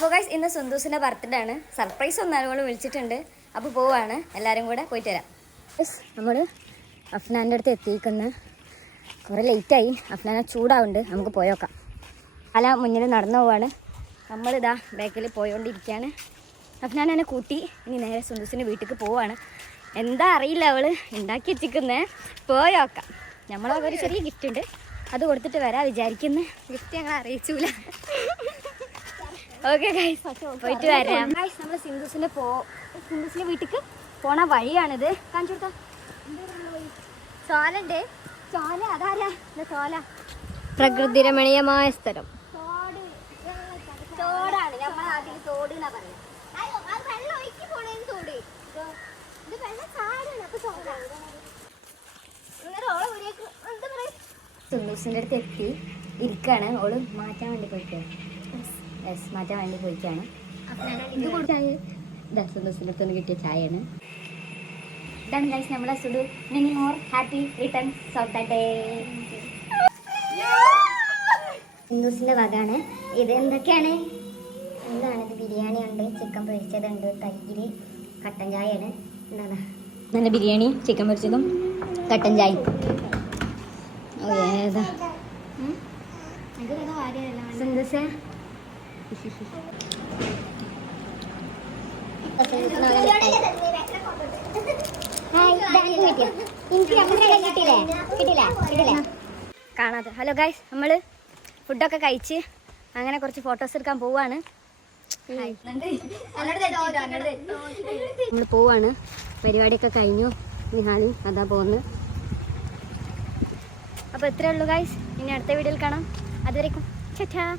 അപ്പോൾ ഗൈസ് ഇന്ന് സുന്ദൂസിൻ്റെ ബർത്ത്ഡേ ആണ്. സർപ്രൈസ് ഒന്നാലും വിളിച്ചിട്ടുണ്ട്. അപ്പോൾ പോവാണ്, എല്ലാവരും കൂടെ പോയിട്ട് വരാം. നമ്മൾ അഫ്നാൻ്റെ അടുത്ത് എത്തിയിരിക്കുന്ന കുറേ ലേറ്റായി. അഫ്നാനെ ചൂടാവുന്നുണ്ട്, നമുക്ക് പോയോക്കാം. അല മുന്നിൽ നടന്നു പോവാണ്, നമ്മളിതാ ബാക്കിൽ പോയോണ്ടിരിക്കുകയാണ്. അഫ്നാൻ എന്നെ കൂട്ടി ഇനി നേരെ സുന്ദൂസിൻ്റെ വീട്ടിലേക്ക് പോവാണ്. എന്താ അറിയില്ല, അവൾ ഉണ്ടാക്കി വെച്ചിരിക്കുന്നേ. പോയോക്കാം. നമ്മളൊക്കെ ഒരു ചെറിയ ഗിഫ്റ്റ് ഉണ്ട്, അത് കൊടുത്തിട്ട് വരാം വിചാരിക്കുന്നു. ഗിഫ്റ്റ് ഞങ്ങൾ അറിയിച്ചില്ല. ഓക്കെ ഗൈസ്, പോയിട്ട് വരാം. ഗൈസ്, നമ്മൾ സിന്ധുസിൻ്റെ വീട്ടിലേക്ക് പോണ വഴിയാണിത്. കാണിച്ചു കൊടുത്താ ചോലണ്ട്. ചോല അതാരാ? ചോല പ്രകൃതി രമണീയമായ സ്ഥലം. തോടാണ്, നമ്മൾ നാട്ടിൽ തോട് എന്നാ പറയുന്നത്. സുന്ദൂസിൻ്റെ അടുത്ത് എത്തി ഇരിക്കാണ്. ഓള് മാറ്റാൻ വേണ്ടി പോയിക്കാണ്. മാറ്റാൻ വേണ്ടി പോയിക്കാണ്. ചായ സുന്ദൂസിൻ്റെ അടുത്ത് നിന്ന് കിട്ടിയ ചായയാണ്. ഇതാണ് ഗൈസ് നമ്മളെ Sudu. Many more happy returns of the day. സുന്ദൂസിൻ്റെ വകയാണ് ഇത്. എന്തൊക്കെയാണ്? എന്താണിത്? ബിരിയാണി ഉണ്ട്, ചിക്കൻ പൊരിച്ചതുണ്ട്, തൈര്, കട്ടൻ ചായയാണ്. എന്താണ് നല്ല ബിരിയാണി, ചിക്കൻ പൊരിച്ചതും കട്ടൻ ചായയും. ഓ ഏതാ സുന്ദൂസേ? കാണാതെ. ഹലോ ഗൈസ്, നമ്മൾ ഫുഡൊക്കെ കഴിച്ച് അങ്ങനെ കുറച്ച് ഫോട്ടോസ് എടുക്കാൻ പോവാണ്. നമ്മൾ പോവാണ്, പരിപാടിയൊക്കെ കഴിഞ്ഞു. നിഹാലും അതാ പോകുന്നു. അപ്പോൾ ഇത്രയേ ഉള്ളൂ ഗൈസ്. ഇനി അടുത്ത വീഡിയോയിൽ കാണാം. അതുവരേക്കും ടാറ്റാ.